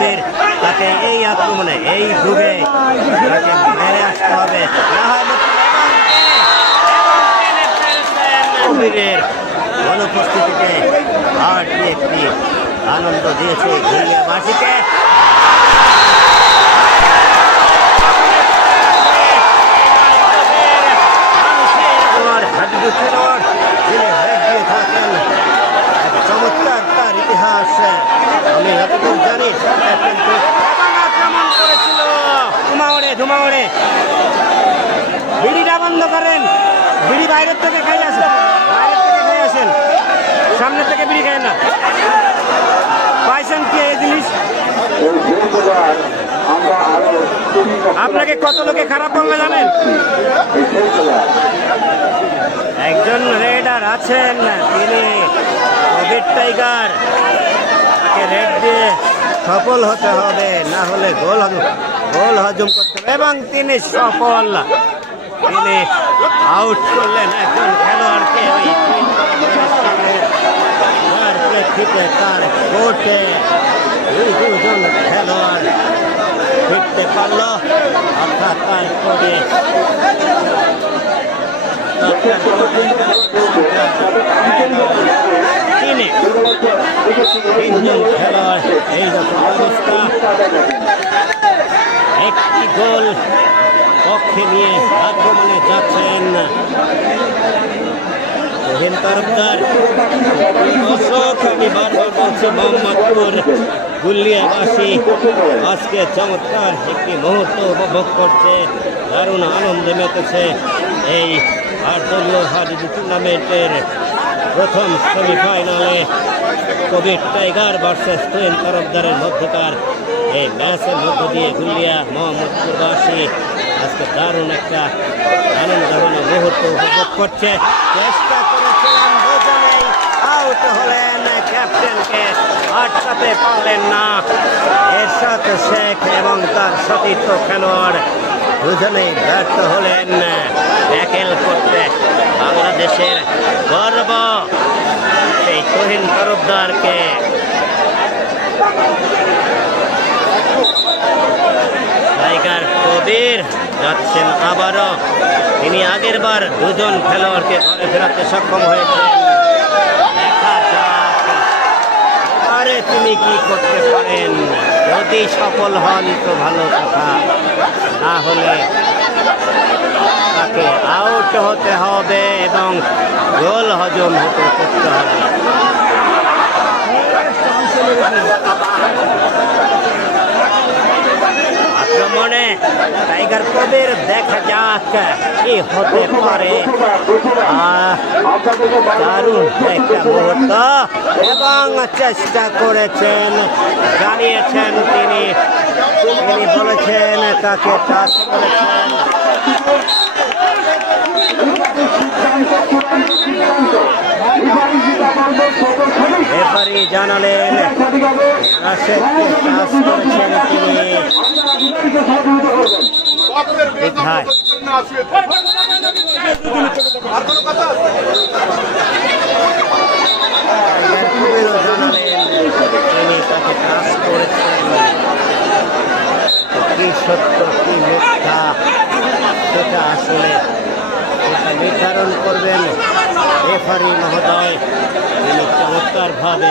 কবির তাকে এই আক্রমণে, এই যুগে তাকে মেরে আসতে হবে। না হয় কবিরের অনুপস্থিতিতে আরটি একটি আনন্দ দিয়েছে ঘুরিয়াবাসীকে বিড়ি বাইরের থেকে খাই আসেন। বাইরের থেকে খাই আসেন। সামনে থেকে বিড়ি খায় না। পাইছেন কি এই জিনিস? আপনাকে কত লোকে খারাপ বলবে জানেন? একজন রেডার আছেন, তিনি কোভিড টাইগার। তাকে রেড দিয়ে সফল হতে হবে, না হলে গোল হজম গোল হজম করতে হবে। এবং তিনি সফল। তিনি আউট করলেন একজন খেলোয়াড়কে ওই তিন যার প্রেক্ষিতে তার কোর্টে দুজন খেলোয়াড় ফিরতে পারল, অর্থাৎ তার কোর্টে। তিনে তিনজন খেলোয়াড়, এই রকম অবস্থা। একটি গোল পক্ষে নিয়ে আক্রমণে যাচ্ছেন রহিম তরফদার দর্শক আমি বারবার বলছি মোহাম্মদপুর গুলিয়াবাসী। আজকে চমৎকার একটি মুহূর্ত উপভোগ করছে। দারুণ আনন্দে মেতেছে এই আটদলীয় হাজিদি টুর্নামেন্টের প্রথম সেমিফাইনালে কোভিড টাইগার ভার্সেস টুয়েন তরফদারের মধ্যকার এই ম্যাচের মধ্য দিয়ে গুলিয়া মোহাম্মদপুরবাসী আজকে দারুণ একটা আনন্দঘন মুহূর্ত উপভোগ করছে। চেষ্টা করেছিলেন দুজনেই আউট হলেন ক্যাপ্টেনকে আটকাতে পারলেন না। এরশাদ শেখ এবং তার সতীর্থ খেলোয়াড় দুজনেই ব্যর্থ হলেন। ট্যাকেল করতে বাংলাদেশের গর্ব। সেই তহিন তরফদারকে টাইগার কবির যাচ্ছেন আবারও। তিনি আগের বার দুজন খেলোয়াড়কে ঘরে ফেরাতে সক্ষম দেখা যাক। তিনি কি করতে পারেন? যদি সফল হন তো ভালো কথা। না হলে তাকে আউট হতে হবে এবং গোল হজম হতে করতে হবে আক্রমণে কবির দেখা যাক কি হতে পারে। দারুণ একটা মুহূর্ত। এবং চেষ্টা করেছেন, জানিয়েছেন তিনি। তিনি বলেছেন, তাকে টাচ করেছেন। জানালেন তিনি। তিনি তাকে টাচ করেছেন কি সত্য কি মিথ্যা সেটা আসলে সেটা নির্ধারণ করবেন রেফারি মহোদয়। তিনি চমৎকারভাবে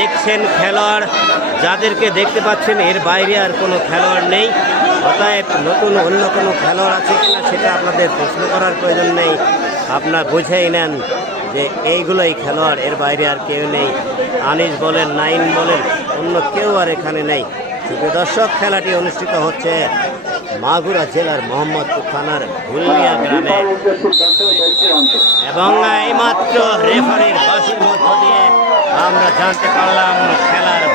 দেখছেন খেলোয়াড়। যাদেরকে দেখতে পাচ্ছেন, এর বাইরে আর কোনো খেলোয়াড় নেই। অতএব নতুন অন্য কোনো খেলোয়াড় আছে কিনা সেটা আপনাদের প্রশ্ন করার প্রয়োজন নেই। আপনার বুঝেই নেন যে এইগুলোই খেলোয়াড়, এর বাইরে আর কেউ নেই। আনিস বলেন নাইন বলেন, অন্য কেউ আর এখানে নেই। প্রিয় দর্শক, খেলাটি অনুষ্ঠিত হচ্ছে মাগুরা জেলার মোহাম্মদপুর থানার ভুলিয়া গ্রামে। এবং এইমাত্র রেফারির বাসির মধ্য দিয়ে আমরা জানতে পারলাম খেলা